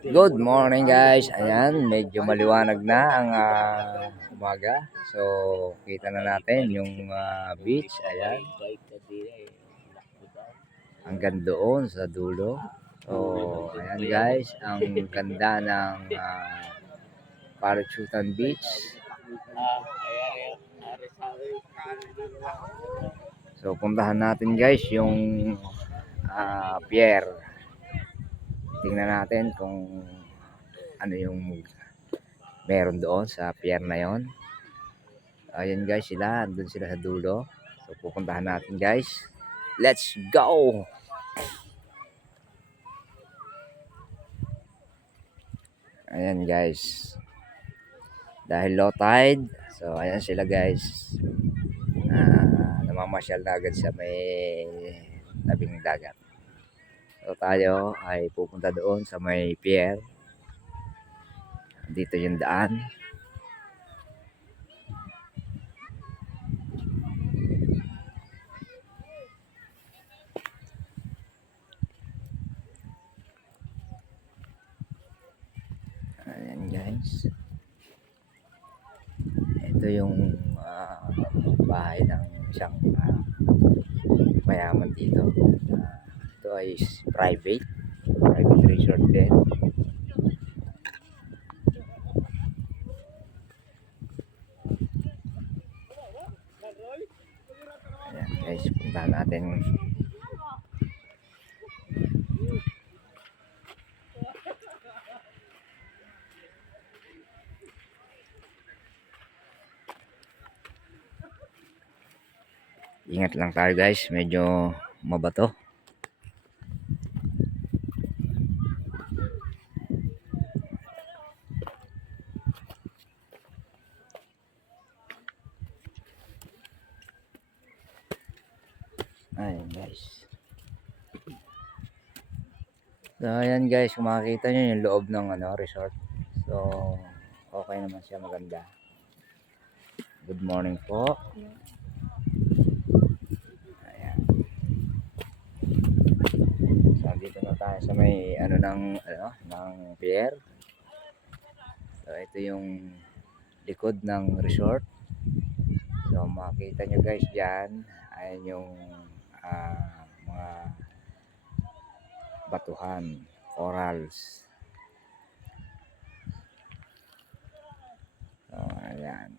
Good morning guys. Ayan, medyo maliwanag na ang umaga. So, kita na natin yung beach. Ayan. Hanggang doon sa dulo. So, ayan guys, ang ganda ng Parachutan Beach. So, puntahan natin guys yung pier. Tingnan natin kung ano yung meron doon sa pier na yon. Ayan guys, andun sila sa dulo. So pupuntahan natin guys. Let's go! Ayan guys. Dahil low tide, so ayan sila guys. Namamasyal na agad sa may tabing dagat. So tayo ay pupunta doon sa may pier. Dito yung daan. Ayan guys. Ito yung bahay ng isang mayaman dito. Ito ay private resort din. Ayan guys, puntahan natin. Ingat lang tayo guys, medyo mabato. Ayan guys. So ayan guys, kung makikita nyo yung loob ng resort. So okay naman siya, maganda. Good morning po. Ayan. So dito na tayo sa may ng pier. So ito yung likod ng resort. So makikita nyo guys dyan, ayan yung mga batuhan, corals. So ayan.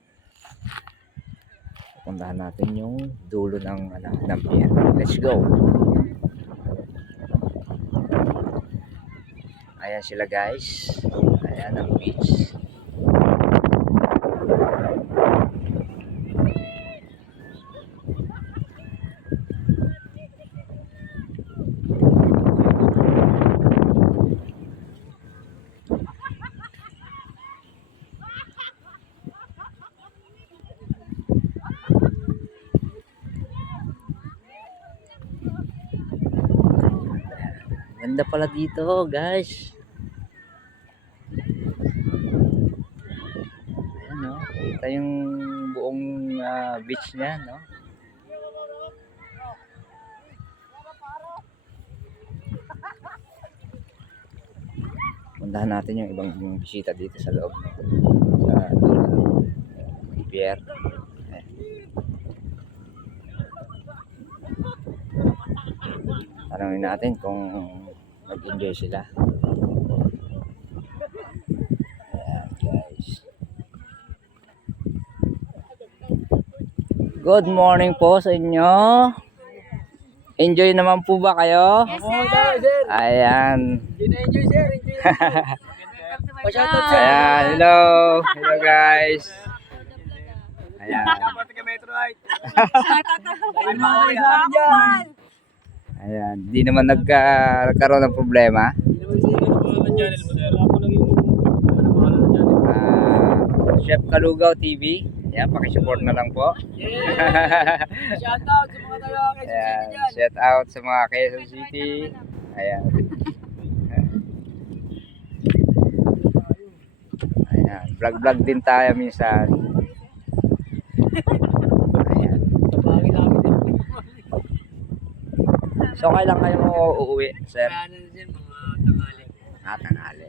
Puntahan natin yung dulo ng pier. Let's go. Ayan sila guys. Ayan ang beach. Ganda pala dito guys. Ayan no, kita yung buong beach niya no. Puntahan natin yung ibang bisita dito sa loob sa dulo ng pier. Tanungin natin kung nag-enjoy sila. Ayan guys. Good morning po sa inyo. Enjoy naman po ba kayo? Yes, sir. Ayan. Enjoy, sir. Enjoy. Ayan, hello. Hello guys. Ayan. Ayan, di naman nagkaroon ng problema. Chef Kalugaw TV. Ayan, pakisupport na lang po. Shout out sa mga taga Quezon City dyan. Shout out sa mga Quezon City. Ayan. Ayan, vlog din tayo minsan. Ayan. So kailan kayo uuwi, sir? Mga tanghali. Tanghali.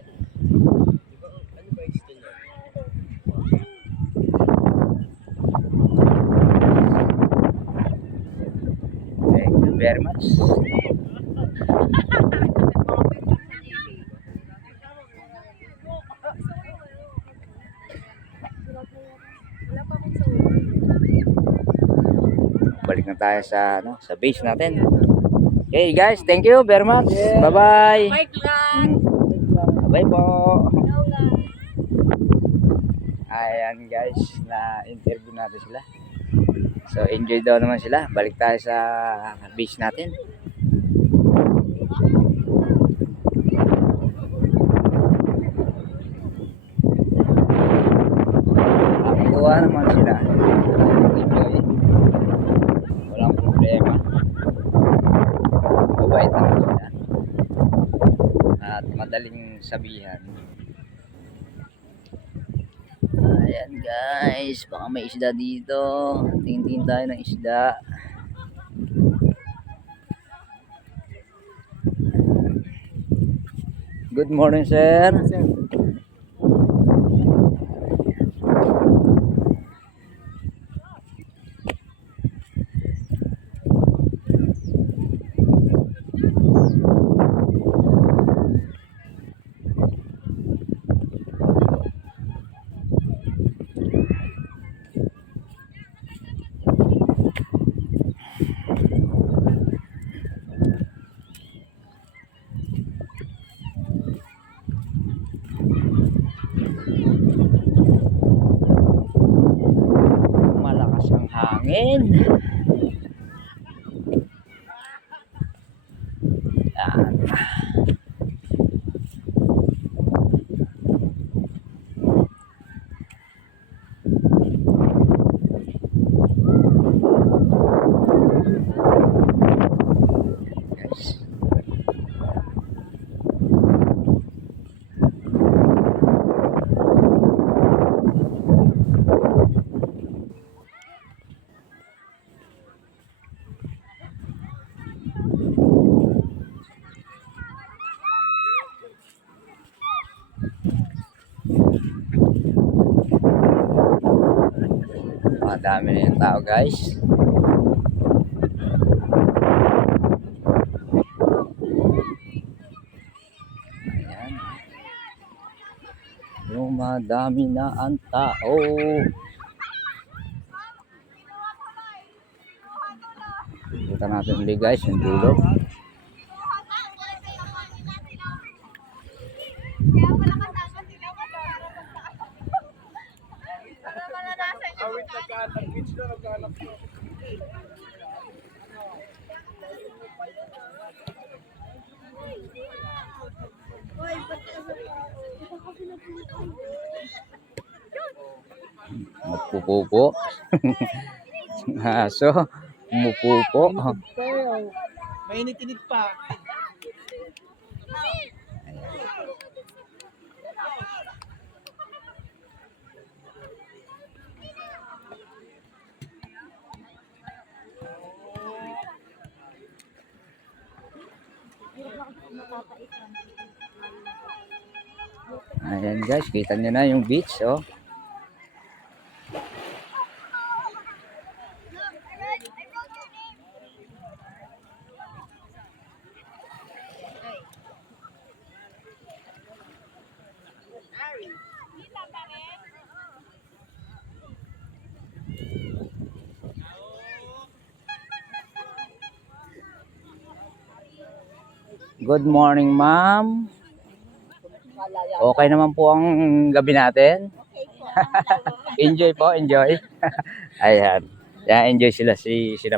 very much. Balik na tayo sa sa base natin. Okay guys, thank you very much. Bye-bye. Bike lang. Bye po. Ayan guys, na-interview natin sila. So enjoy daw naman sila. Balik tayo sa beach natin. Nakakatuwa naman sila. Enjoy. Walang problema. Mabait naman sila. At madaling sabihan. Ayan guys, baka may isda dito. Tingin-tingin tayo ng isda. Good morning, sir. Malakas ang hangin. Yan. Guys. Madami na yung tao guys. Ayan. Dumadami na ang tao. Kita natin ulit guys yung dulo. Magpupupo. Aso, umupupo. Mainit-init pa. Ayan guys, kita nyo na yung beach, oh. Good morning, ma'am. Okay naman po ang gabi natin. Enjoy po, enjoy. Ayan. Yeah, enjoy sila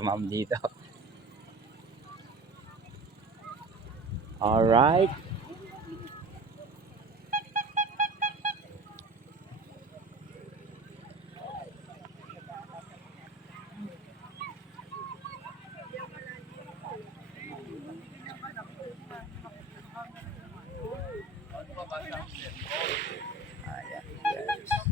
ma'am dito. Alright. Ayan, guys.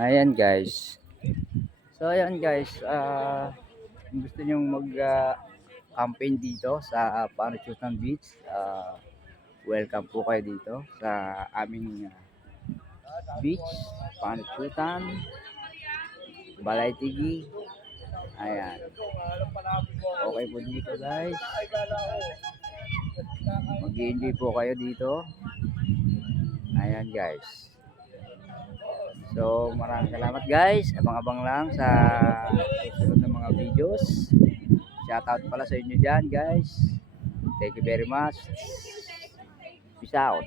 Ayan guys. So ayan guys, kung gusto nyo mag campaign dito sa Parachutan Beach, welcome po kayo dito sa aming beach, Parachutan, Balaytigi. Ayan. Okay po dito guys. Mag-enjoy po kayo dito. Ayan guys. So maraming salamat guys. Abang-abang lang sa susunod na mga videos. Shoutout pala sa inyo dyan guys. Thank you very much. Peace out.